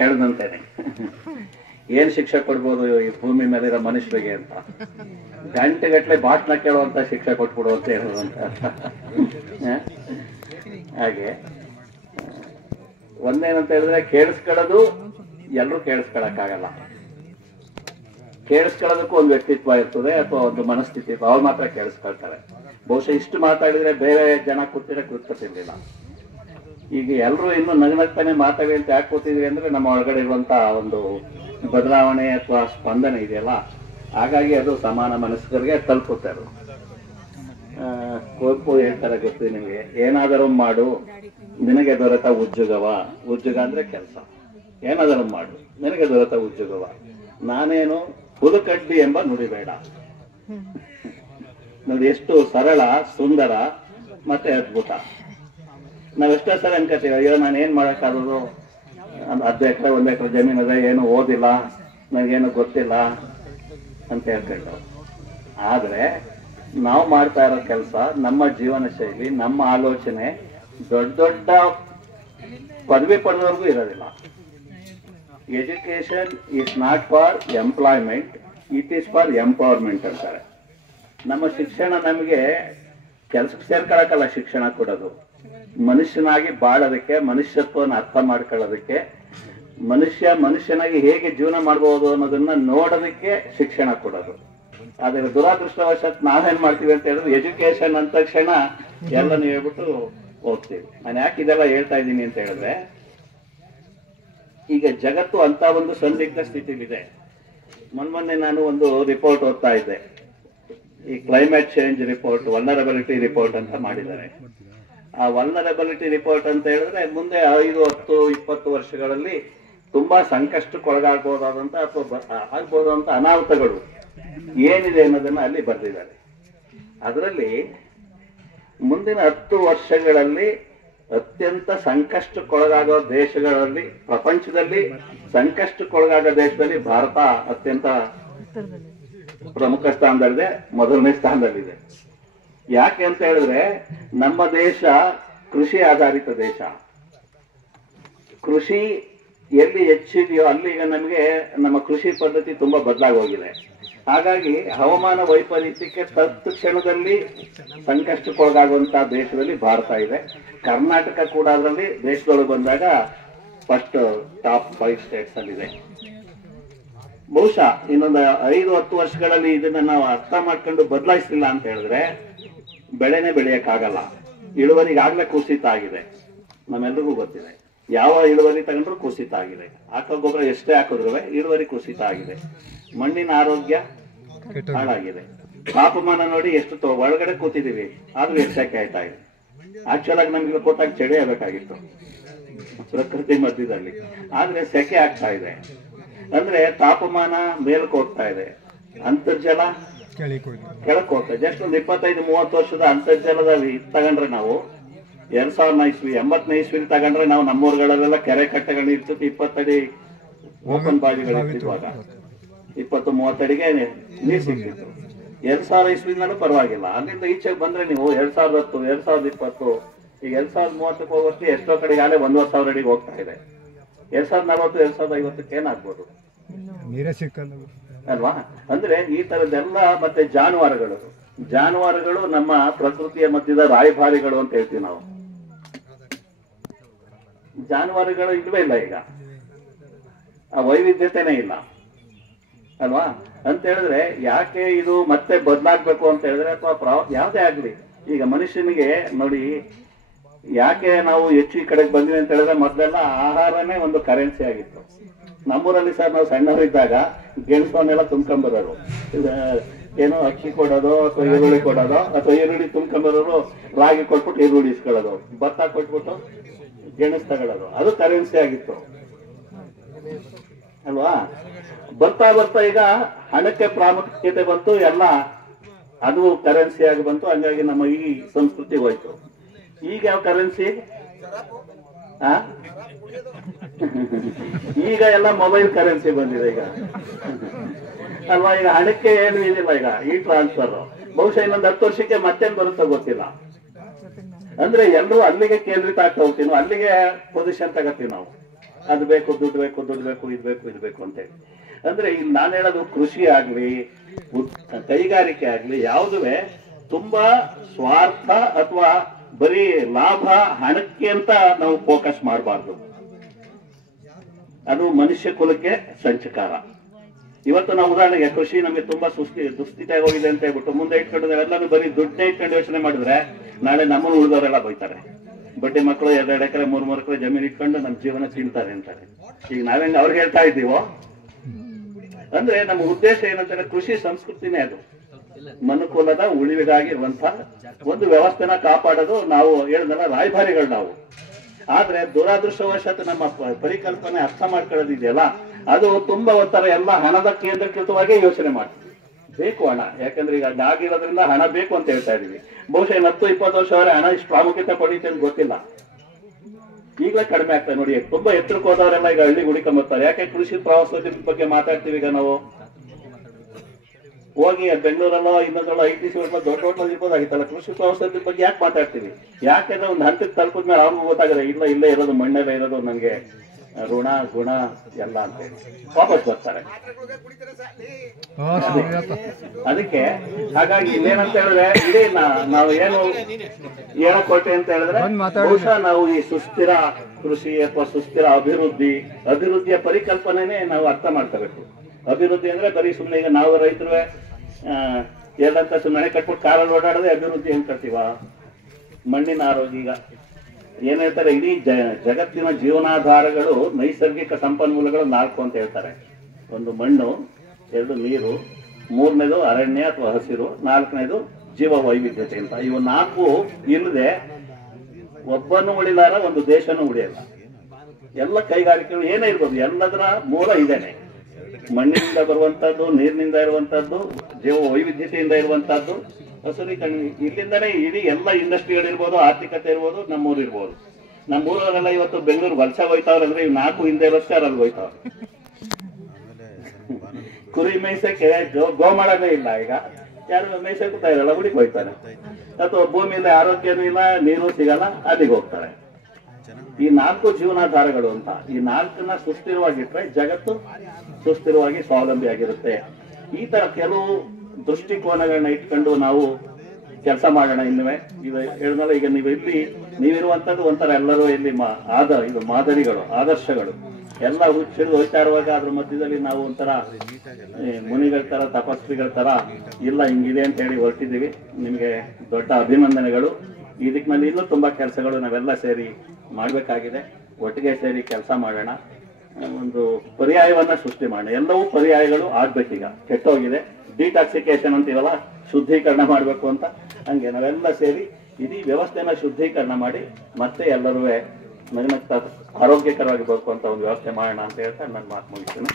ಕೇಳ್ದಂತೇನೆ ಏನ್ ಶಿಕ್ಷೆ ಕೊಡ್ಬೋದು ಈ ಭೂಮಿ ಮೇಲಿರೋ ಮನುಷ್ಯರಿಗೆ ಅಂತ. ಗಂಟೆಗಟ್ಲೆ ಭಾಷಣ ಕೇಳುವಂತ ಶಿಕ್ಷೆ ಕೊಟ್ಬಿಡು ಅಂತ ಹೇಳುವಂತ. ಹಾಗೆ ಒಂದೇನಂತ ಹೇಳಿದ್ರೆ, ಕೇಳಿಸ್ಕೊಳ್ಳೋದು ಎಲ್ಲರೂ ಕೇಳಿಸ್ಕೊಳಕ್ಕಾಗಲ್ಲ. ಕೇಳಿಸ್ಕೊಳ್ಳೋದಕ್ಕೂ ಒಂದು ವ್ಯಕ್ತಿತ್ವ ಇರ್ತದೆ ಅಥವಾ ಒಂದು ಮನಸ್ಥಿತಿ, ಅವ್ರು ಮಾತ್ರ ಕೇಳಿಸ್ಕೊಳ್ತಾರೆ. ಬಹುಶಃ ಇಷ್ಟು ಮಾತಾಡಿದ್ರೆ ಬೇರೆ ಜನ ಕೂತಿರಕ್ಕೆ ಗೊತ್ತಿರ್ಲಿಲ್ಲ. ಈಗ ಎಲ್ಲರೂ ಇನ್ನು ನಗ್ನಗ್ತಾನೆ ಮಾತಾಡಿ ಅಂತ ಯಾಕೆ ಕೂತಿದ್ವಿ ಅಂದ್ರೆ, ನಮ್ಮ ಒಳಗಡೆ ಇರುವಂತ ಒಂದು ಬದಲಾವಣೆ ಅಥವಾ ಸ್ಪಂದನೆ ಇದೆಯಲ್ಲ, ಹಾಗಾಗಿ ಅದು ಸಮಾನ ಮನಸ್ಕರಿಗೆ ತಲುಪುತ್ತೆ. ಅದು ಕುವೆಂಪು ಹೇಳ್ತಾರೆ, ಗೊತ್ತಿದೆ ನಿಮಗೆ, ಏನಾದರೂ ಮಾಡು ನಿನಗೆ ದೊರೆತ ಉದ್ಯೋಗವ. ಉದ್ಯೋಗ ಅಂದ್ರೆ ಕೆಲಸ. ಏನಾದರೂ ಮಾಡು ನಿನಗೆ ದೊರೆತ ಉದ್ಯೋಗವ, ನಾನೇನು ಹುದುಕಡ್ಡಿ ಎಂಬ ನುಡಿಬೇಡ. ನೋಡಿ ಎಷ್ಟು ಸರಳ, ಸುಂದರ ಮತ್ತೆ ಅದ್ಭುತ. ನಾವೆಷ್ಟೋ ಸಲ ಅನ್ಕೋತೀವಿ, ಅಯ್ಯೋ ನಾನು ಏನ್ ಮಾಡಕ್ಕಾಗೋದು, 10 ಎಕರೆ 1 ಎಕರೆ ಜಮೀನು ಅದ, ಏನು ಓದಿಲ್ಲ, ನನಗೇನು ಗೊತ್ತಿಲ್ಲ ಅಂತ ಹೇಳ್ಕೊಂಡು. ಆದ್ರೆ ನಾವು ಮಾಡ್ತಾ ಇರೋ ಕೆಲಸ, ನಮ್ಮ ಜೀವನ ಶೈಲಿ, ನಮ್ಮ ಆಲೋಚನೆ ದೊಡ್ಡ ದೊಡ್ಡ ಪದವಿ ಪಡೆದವರೆಗೂ ಇರೋದಿಲ್ಲ. Education is not for employment, it is for empowerment ಅಂತಾರೆ. ನಮ್ಮ ಶಿಕ್ಷಣ ನಮಗೆ ಕೆಲಸಕ್ಕೆ ಸೇರ್ಕೊಳ್ಳೋಕ್ಕಲ್ಲ ಶಿಕ್ಷಣ ಕೊಡೋದು, ಮನುಷ್ಯನಾಗಿ ಬಾಳೋದಕ್ಕೆ, ಮನುಷ್ಯತ್ವವನ್ನು ಅರ್ಥ ಮಾಡ್ಕೊಳ್ಳೋದಕ್ಕೆ, ಮನುಷ್ಯನಾಗಿ ಹೇಗೆ ಜೀವನ ಮಾಡ್ಬೋದು ಅನ್ನೋದನ್ನ ನೋಡೋದಕ್ಕೆ ಶಿಕ್ಷಣ ಕೊಡೋದು. ಆದ್ರೆ ದುರಾದೃಷ್ಟವಶಾತ್ ನಾವೇನ್ ಮಾಡ್ತೀವಿ ಅಂತ ಹೇಳಿದ್ರೆ, ಎಜುಕೇಶನ್ ಅಂದ ತಕ್ಷಣ ಎಲ್ಲ ಹೇಳ್ಬಿಟ್ಟು ಹೋಗ್ತೀವಿ. ನಾನು ಯಾಕೆ ಇದೆಲ್ಲ ಹೇಳ್ತಾ ಇದ್ದೀನಿ ಅಂತ ಹೇಳಿದ್ರೆ, ಈಗ ಜಗತ್ತು ಅಂತ ಒಂದು ಸಂದಿಗ್ಧ ಸ್ಥಿತಿಲಿದೆ. ಮೊನ್ನೆ ನಾನು ಒಂದು ರಿಪೋರ್ಟ್ ಓದ್ತಾ ಇದ್ದೆ, ಈ climate change report, vulnerability report ಅಂತ ಮಾಡಿದ್ದಾರೆ. ಆ ವಲ್ನರಬಿಲಿಟಿ ರಿಪೋರ್ಟ್ ಅಂತ ಹೇಳಿದ್ರೆ, ಮುಂದೆ 5, 10, 20 ವರ್ಷಗಳಲ್ಲಿ ತುಂಬಾ ಸಂಕಷ್ಟಕ್ಕೊಳಗಾಗಬಹುದಾದಂತ ಅಥವಾ ಆಗ್ಬಹುದಂತ ಅನಾಹುತಗಳು ಏನಿದೆ ಅನ್ನೋದನ್ನ ಅಲ್ಲಿ ಬರೆದಿದ್ದಾರೆ. ಅದರಲ್ಲಿ ಮುಂದಿನ 10 ವರ್ಷಗಳಲ್ಲಿ ಅತ್ಯಂತ ಸಂಕಷ್ಟಕ್ಕೊಳಗಾಗೋ ದೇಶಗಳಲ್ಲಿ, ಪ್ರಪಂಚದಲ್ಲಿ ಸಂಕಷ್ಟಕ್ಕೊಳಗಾಗೋ ದೇಶದಲ್ಲಿ ಭಾರತ ಅತ್ಯಂತ ಪ್ರಮುಖ ಸ್ಥಾನದಲ್ಲಿದೆ, ಮೊದಲನೇ ಸ್ಥಾನದಲ್ಲಿದೆ. ಯಾಕೆ ಅಂತ ಹೇಳಿದ್ರೆ, ನಮ್ಮ ದೇಶ ಕೃಷಿ ಆಧಾರಿತ ದೇಶ. ಕೃಷಿ ಎಲ್ಲಿ ಹೆಚ್ಚಿದೆಯೋ ಅಲ್ಲಿ ಈಗ ನಮಗೆ ನಮ್ಮ ಕೃಷಿ ಪದ್ಧತಿ ತುಂಬಾ ಬದಲಾಗೋಗಿದೆ. ಹಾಗಾಗಿ ಹವಾಮಾನ ವೈಪರೀತ್ಯಕ್ಕೆ ತತ್ಕ್ಷಣದಲ್ಲಿ ಸಂಕಷ್ಟಕ್ಕೊಳಗಾಗುವಂತಹ ದೇಶದಲ್ಲಿ ಭಾರತ ಇದೆ. ಕರ್ನಾಟಕ ಕೂಡ ಅದರಲ್ಲಿ ದೇಶದೊಳಗೆ ಬಂದಾಗ ಫಸ್ಟ್ ಟಾಪ್ 5 ಸ್ಟೇಟ್ಸ್ ಅಲ್ಲಿದೆ. ಬಹುಶಃ ಇನ್ನೊಂದು 5-10 ವರ್ಷಗಳಲ್ಲಿ ಇದನ್ನ ನಾವು ಅರ್ಥ ಮಾಡ್ಕೊಂಡು ಬದಲಾಯಿಸಲಿಲ್ಲ ಅಂತ ಹೇಳಿದ್ರೆ ಬೆಳೆನೇ ಬೆಳೆಯಕ್ಕಾಗಲ್ಲ. ಇಳುವರಿಗಾಗ್ಲೇ ಕುಸಿತ ಆಗಿದೆ, ನಮ್ಮೆಲ್ರಿಗೂ ಗೊತ್ತಿದೆ. ಯಾವ ಇಳುವರಿ ತಗೊಂಡ್ರು ಕುಸಿತ ಆಗಿದೆ. ಹಾಕೋ ಗೊಬ್ಬರ ಎಷ್ಟೇ ಹಾಕಿದ್ರು ಇಳುವರಿ ಕುಸಿತ ಆಗಿದೆ. ಮಣ್ಣಿನ ಆರೋಗ್ಯ ಹಾಳಾಗಿದೆ. ತಾಪಮಾನ ನೋಡಿ ಎಷ್ಟು ಒಳಗಡೆ ಕೂತಿದೀವಿ, ಆದ್ರೂ ಹೆಚ್ಚಾಗಿ ಆಯ್ತಾ ಇದೆ. ಆಕ್ಚುಲ್ ಆಗಿ ನಮ್ಗೆ ಕೊಟ್ಟಾಗ ಚಳಿ ಆಗ್ಬೇಕಾಗಿತ್ತು ಪ್ರಕೃತಿ ಮಧ್ಯದಲ್ಲಿ, ಆದ್ರೆ ಸೆಕೆ ಆಗ್ತಾ ಇದೆ. ಅಂದ್ರೆ ತಾಪಮಾನ ಮೇಲಕ್ಕೆ ಹೋಗ್ತಾ ಇದೆ, ಅಂತರ್ಜಲ ಕೆಳಕ್ಕೆ ಹೋಗ್ತಾ ಇದೆ. ಜಸ್ಟ್ ಒಂದು 25-30 ವರ್ಷದ ಅಂತರ್ಜಲದ ತಗೊಂಡ್ರೆ ನಾವು 2000 ಇಸ್ವಿ 80ನೇ ಇಸ್ವಿಲಿ ತಗೊಂಡ್ರೆ ನಾವು ನಮ್ಮೂರುಗಳಲ್ಲೆಲ್ಲ ಕೆರೆ ಕಟ್ಟೆಗಳು ಇರ್ತಿತ್ತು, 20 ಅಡಿ ಓಪನ್ ಬಾವಿಗಳು ಇರ್ತಿದ್ವಾಗ 20-30 ಅಡಿಗೆ ನೀರು ಸಿಗ್ತಿತ್ತು. 2000 ಇಸ್ವಿನಾலும் ಪರವಾಗಿಲ್ಲ. ಅಲ್ಲಿಂದ ಈಚೆಗೆ ಬಂದ್ರೆ ನೀವು 2010, 2020, ಈಗ 2030ಕ್ಕೆ ಹೋಗೋಕ್ಕೆ ಎಷ್ಟೋ ಕಡೆಗೆ ಆಲೆ 1,000 ಅಡಿಗೆ ಹೋಗ್ತಾ ಇದೆ. 2040, 2050ಕ್ಕೆ ಏನಾಗ್ಬೋದು ಅಲ್ವಾ? ಅಂದ್ರೆ ಈ ತರದ್ದೆಲ್ಲ. ಮತ್ತೆ ಜಾನುವಾರುಗಳು ನಮ್ಮ ಪ್ರಕೃತಿಯ ಮಧ್ಯದ ರಾಯಭಾರಿಗಳು ಅಂತ ಹೇಳ್ತೀವಿ ನಾವು. ಜಾನುವಾರುಗಳು ಇಲ್ವೇ ಇಲ್ಲ ಈಗ, ಆ ವೈವಿಧ್ಯತೆನೇ ಇಲ್ಲ ಅಲ್ವಾ? ಅಂತ ಹೇಳಿದ್ರೆ ಯಾಕೆ ಇದು ಮತ್ತೆ ಬದಲಾಗ್ಬೇಕು ಅಂತ ಹೇಳಿದ್ರೆ, ಅಥವಾ ಯಾವ್ದೇ ಆಗ್ಲಿ, ಈಗ ಮನುಷ್ಯನಿಗೆ ನೋಡಿ ಯಾಕೆ ನಾವು ಹೆಚ್ಚು ಈ ಕಡೆಗೆ ಬಂದಿವಿ ಅಂತ ಹೇಳಿದ್ರೆ, ಮೊದಲೆಲ್ಲ ಆಹಾರನೇ ಒಂದು ಕರೆನ್ಸಿ ಆಗಿತ್ತು. ನಮ್ಮೂರಲ್ಲಿ ಸರ್ ನಾವು ಸಣ್ಣವರಿದ್ದಾಗ ಗೆಣಸವನ್ನೆಲ್ಲ ತುಂಬ್ಕೊಂಬರೋರು, ಏನೋ ಅಕ್ಕಿ ಕೊಡೋದು ಅಥವಾ ಈರುಳ್ಳಿ ಕೊಡೋದು, ಅಥವಾ ಈರುಳ್ಳಿ ತುಂಬ್ಕೊಂಬರೋರು ರಾಗಿ ಕೊಟ್ಬಿಟ್ಟು ಈರುಳ್ಳಿ ಇಸ್ಕೊಳ್ಳೋದು, ಭತ್ತ ಕೊಟ್ಬಿಟ್ಟು ಗೆಣಸು ತಗೊಳ್ಳೋದು, ಅದು ಕರೆನ್ಸಿ ಆಗಿತ್ತು ಅಲ್ವಾ? ಬರ್ತಾ ಈಗ ಹಣಕ್ಕೆ ಪ್ರಾಮುಖ್ಯತೆ ಬಂತು, ಎಲ್ಲ ಅದು ಕರೆನ್ಸಿ ಆಗಿ ಬಂತು. ಹಂಗಾಗಿ ನಮ್ಮ ಈ ಸಂಸ್ಕೃತಿ ಹೋಯ್ತು. ಈಗ ಯಾವ ಕರೆನ್ಸಿ? ಈಗ ಎಲ್ಲ ಮೊಬೈಲ್ ಕರೆನ್ಸಿ ಬಂದಿದೆ ಈಗ ಅಲ್ವಾ? ಈಗ ಹಣಕ್ಕೆ ಏನು ಇದಿಲ್ಲ, ಈಗ ಈ ಟ್ರಾನ್ಸ್ಫರ್ ಬಹುಶಃ ಇನ್ನೊಂದು 10 ವರ್ಷಕ್ಕೆ ಮತ್ತೇನ್ ಬರುತ್ತೋ ಗೊತ್ತಿಲ್ಲ. ಅಂದ್ರೆ ಎಲ್ಲರೂ ಅಲ್ಲಿಗೆ ಕೇಂದ್ರಿತ ಆಗ್ತಾ ಹೋಗ್ತೀವಿ, ಅಲ್ಲಿಗೆ ಪೊಸಿಷನ್ ತಗೋತೀವಿ ನಾವು. ಅದು ಬೇಕು, ದುಡ್ಡು ಬೇಕು, ದುಡ್ಡು ಬೇಕು, ಇದು ಬೇಕು, ಇದು ಬೇಕು ಅಂತೇಳಿ. ಅಂದ್ರೆ ಇಲ್ಲಿ ನಾನು ಹೇಳೋದು ಕೃಷಿ ಆಗ್ಲಿ ಕೈಗಾರಿಕೆ ಆಗ್ಲಿ ಯಾವುದುವೆ ತುಂಬಾ ಸ್ವಾರ್ಥ ಅಥವಾ ಬರೀ ಲಾಭ ಹಣಕ್ಕೆ ಅಂತ ನಾವು ಫೋಕಸ್ ಮಾಡಬಾರ್ದು. ಅದು ಮನುಷ್ಯ ಕುಲಕ್ಕೆ ಸಂಚಕಾರ. ಇವತ್ತು ನಾವು ಉದಾಹರಣೆಗೆ ಕೃಷಿ ನಮಗೆ ತುಂಬಾ ದುಸ್ಥಿತಿ ಹೋಗಿದೆ ಅಂತ ಹೇಳ್ಬಿಟ್ಟು ಮುಂದೆ ಇಟ್ಕೊಂಡು ಎಲ್ಲರೂ ಬರೀ ದುಡ್ಡೇ ಇಟ್ಕೊಂಡು ಯೋಚನೆ ಮಾಡಿದ್ರೆ ನಾಳೆ ನಮ್ಮನ್ನು ಉಳಿದವರೆಲ್ಲ ಬೈತಾರೆ. ಬಡ್ಡಿ ಮಕ್ಕಳು 2 ಎಕರೆ 3 ಎಕರೆ ಜಮೀನು ಇಟ್ಕೊಂಡು ನಮ್ಮ ಜೀವನ ತಿಂತಾರೆ ಅಂತಾರೆ. ಈಗ ನಾವೇನು ಅವ್ರಿಗೆ ಹೇಳ್ತಾ ಇದ್ದೀವೋ? ಅಂದ್ರೆ ನಮ್ಮ ಉದ್ದೇಶ ಏನಂತಾರೆ, ಕೃಷಿ ಸಂಸ್ಕೃತಿನೇ ಅದು. ಮನುಕುಲದ ಉಳಿವಿಗಾಗಿರುವಂತಹ ಒಂದು ವ್ಯವಸ್ಥೆನ ಕಾಪಾಡೋದು ನಾವು ಹೇಳಿದಲ್ಲ ರಾಯಭಾರಿಗಳು ನಾವು. ಆದ್ರೆ ದುರಾದೃಷ್ಟವಶಾತ್ ನಮ್ಮ ಪರಿಕಲ್ಪನೆ ಅರ್ಥ ಮಾಡ್ಕೊಳ್ಳೋದಿದೆಯಲ್ಲ, ಅದು ತುಂಬಾ ಒಂಥರ ಎಲ್ಲ ಹಣದ ಕೇಂದ್ರೀಕೃತವಾಗಿ ಯೋಚನೆ ಮಾಡ್ತೀವಿ. ಬೇಕು ಹಣ, ಯಾಕಂದ್ರೆ ಈಗ ಆಗಿರೋದ್ರಿಂದ ಹಣ ಬೇಕು ಅಂತ ಹೇಳ್ತಾ ಇದೀವಿ. ಬಹುಶಃ 10-20 ವರ್ಷ ಅವರೇ ಹಣ ಇಷ್ಟು ಪ್ರಾಮುಖ್ಯತೆ ಪಡೀತೆ ಅಂತ ಗೊತ್ತಿಲ್ಲ. ಈಗಲೇ ಕಡಿಮೆ ಆಗ್ತದೆ ನೋಡಿ. ತುಂಬಾ ಎತ್ತರಕ್ಕೆ ಹೋದವರೆಲ್ಲ ಈಗ ಹಳ್ಳಿ ಹುಡುಕೊಂಬರ್ತಾರೆ. ಯಾಕೆ ಕೃಷಿ ಪ್ರವಾಸೋದ್ಯಮದ ಬಗ್ಗೆ ಮಾತಾಡ್ತೀವಿ. ಈಗ ನಾವು ಹೋಗಿ ಬೆಂಗಳೂರಲ್ಲೋ ಇನ್ನೊಂದಲ್ಲ ITC ದೊಡ್ಡ ಹೋಟ್ಲಲ್ಲಿ ಇರ್ಬೋದಾಗಿತ್ತಲ್ಲ, ಕೃಷಿ ಪ್ರವಾಸೋದ್ಯಮದ ಬಗ್ಗೆ ಯಾಕೆ ಮಾತಾಡ್ತೀವಿ? ಯಾಕೆಂದ್ರೆ ಒಂದು ಹಂತಕ್ಕೆ ತಲುಪಿದ್ಮೇಲೆ ಅವ್ರಿಗೂ ಗೊತ್ತಾಗದೆ ಇಲ್ಲ ಇಲ್ಲೇ ಇರೋದು, ಮಣ್ಣೆಲ್ಲ ಇರೋದು, ನನಗೆ ಋಣ ಗುಣ ಎಲ್ಲ ಅಂತ ಹೇಳಿ ವಾಪಸ್ ಬರ್ತಾರೆ. ಅದಕ್ಕೆ ಹಾಗಾಗಿ ಇಲ್ಲೇನಂತ ಹೇಳಿದ್ರೆ ಇಡೀ ನಾವು ಏನು ಹೇಳಕೊಟ್ಟೆ ಅಂತ ಹೇಳಿದ್ರೆ, ಬಹುಶಃ ನಾವು ಈ ಸುಸ್ಥಿರ ಕೃಷಿ ಅಥವಾ ಸುಸ್ಥಿರ ಅಭಿವೃದ್ಧಿಯ ಪರಿಕಲ್ಪನೆನೇ ನಾವು ಅರ್ಥ ಮಾಡ್ಕೋಬೇಕು. ಅಭಿವೃದ್ಧಿ ಅಂದ್ರೆ ಬರೀ ಸುಮ್ಮನೆ ಈಗ ನಾವು ರೈತರು ಎಲ್ಲಂತ ಸುಮ್ಮನೆ ಕಟ್ಬಿಟ್ಟು ಕಾರಲ್ಲಿ ಓಡಾಡೋದೇ ಅಭಿವೃದ್ಧಿ ಅಂತ ಕರ್ತೀವ. ಮಣ್ಣಿನ ಆರೋಗ್ಯ, ಈಗ ಏನ್ ಹೇಳ್ತಾರೆ, ಇಡೀ ಜಗತ್ತಿನ ಜೀವನಾಧಾರಗಳು ನೈಸರ್ಗಿಕ ಸಂಪನ್ಮೂಲಗಳು 4 ಅಂತ ಹೇಳ್ತಾರೆ. ಒಂದು ಮಣ್ಣು, 2 ನೀರು, 3ನೇದು ಅರಣ್ಯ ಅಥವಾ ಹಸಿರು, 4ನೇದು ಜೀವ ವೈವಿಧ್ಯತೆ ಅಂತ. ಇವು 4 ಇಲ್ಲದೆ ಒಬ್ಬನು ಉಳಿಲಾರ ಒಂದು ದೇಶನೂ ಉಳಿಯಲ್ಲ. ಎಲ್ಲ ಕೈಗಾರಿಕೆಗಳು ಏನೇ ಇರ್ಬೋದು, ಎಲ್ಲದರ ಮೂಲ ಇದೇನೆ. ಮಣ್ಣಿನಿಂದ ಬರುವಂತದ್ದು, ನೀರಿನಿಂದ ಇರುವಂತದ್ದು, ಜೀವ ವೈವಿಧ್ಯತೆಯಿಂದ ಇರುವಂತದ್ದು, ಹಸುರೀಕರಣ. ಇಲ್ಲಿಂದನೇ ಇಡೀ ಎಲ್ಲ ಇಂಡಸ್ಟ್ರಿಗಳಿರ್ಬೋದು, ಆರ್ಥಿಕತೆ ಇರ್ಬೋದು, ನಮ್ಮೂರು ಇರ್ಬೋದು. ನಮ್ಮೂರವರೆಲ್ಲ ಇವತ್ತು ಬೆಂಗಳೂರು ವಲಸೆ ಹೋಯ್ತಾವ್ರಂದ್ರೆ ಇವ್ 4 ಹಿಂದೆ ವರ್ಷ ಅಲ್ಲಿ ಹೋಯ್ತಾವ್ರ. ಕುರಿ ಮೇಯ್ಸಕ್ಕೆ ಗೋ ಮಾಡೋದೇ ಇಲ್ಲ. ಈಗ ಯಾರು ಮೇಯ್ಸಕ್ಕೆ ತಯಾರಲ್ಲ, ಹುಡುಕಿ ಹೋಯ್ತಾರೆ. ಅಥವಾ ಭೂಮಿಯಲ್ಲಿ ಆರೋಗ್ಯನೂ ಇಲ್ಲ, ನೀರು ಸಿಗಲ್ಲ, ಅಲ್ಲಿಗೆ ಹೋಗ್ತಾರೆ. ಈ 4 ಜೀವನಾಧಾರಗಳು ಅಂತ, ಈ 4ನ್ನ ಸುಸ್ಥಿರವಾಗಿಟ್ರೆ ಜಗತ್ತು ಸುಸ್ಥಿರವಾಗಿ ಸ್ವಾವಲಂಬಿಯಾಗಿರುತ್ತೆ. ಈ ತರ ಕೆಲವು ದೃಷ್ಟಿಕೋನಗಳನ್ನ ಇಟ್ಕೊಂಡು ನಾವು ಕೆಲಸ ಮಾಡೋಣ. ಇನ್ನುವೆ ಇದು ಹೇಳಿದ್ಮೇಲೆ ಈಗ ನೀವಿರುವಂತದ್ದು ಒಂಥರ ಎಲ್ಲರೂ ಇಲ್ಲಿ ಇದು ಮಾದರಿಗಳು, ಆದರ್ಶಗಳು ಎಲ್ಲ ಹುಚ್ಚಿಡಿದು ಹೋಗ್ತಾ ಇರುವಾಗ ಅದ್ರ ಮಧ್ಯದಲ್ಲಿ ನಾವು ಒಂಥರ ಮುನಿಗಳ ತರ, ತಪಸ್ವಿಗಳ ತರ ಇಲ್ಲ ಹಿಂಗಿದೆ ಅಂತ ಹೇಳಿ ಹೊರಟಿದ್ದೀವಿ. ನಿಮಗೆ ದೊಡ್ಡ ಅಭಿನಂದನೆಗಳು. ಈ ದಿಕ್ಕಿನಲ್ಲಿ ಇನ್ನೂ ತುಂಬಾ ಕೆಲಸಗಳು ನಾವೆಲ್ಲ ಸೇರಿ ಮಾಡಬೇಕಾಗಿದೆ. ಒಟ್ಟಿಗೆ ಸೇರಿ ಕೆಲಸ ಮಾಡೋಣ. ಒಂದು ಪರ್ಯಾಯವನ್ನ ಸೃಷ್ಟಿ ಮಾಡೋಣ. ಎಲ್ಲವೂ ಪರ್ಯಾಯಗಳು ಆಗ್ಬೇಕೀಗ. ಕೆಟ್ಟೋಗಿದೆ, ಡಿಟಾಕ್ಸಿಕೇಶನ್ ಅಂತೀವಲ್ಲ, ಶುದ್ಧೀಕರಣ ಮಾಡಬೇಕು ಅಂತ. ಹಂಗೆ ನಾವೆಲ್ಲ ಸೇರಿ ಇಡೀ ವ್ಯವಸ್ಥೆನ ಶುದ್ಧೀಕರಣ ಮಾಡಿ ಮತ್ತೆ ಎಲ್ಲರೂ ನಗ್ನಗ್ತಾ ಆರೋಗ್ಯಕರವಾಗಿ ಬದುಕುವಂತ ಒಂದು ವ್ಯವಸ್ಥೆ ಮಾಡೋಣ ಅಂತ ಹೇಳ್ತಾ ನನ್ನ ಮಾತು ಮುಗಿಸ್ತೀನಿ.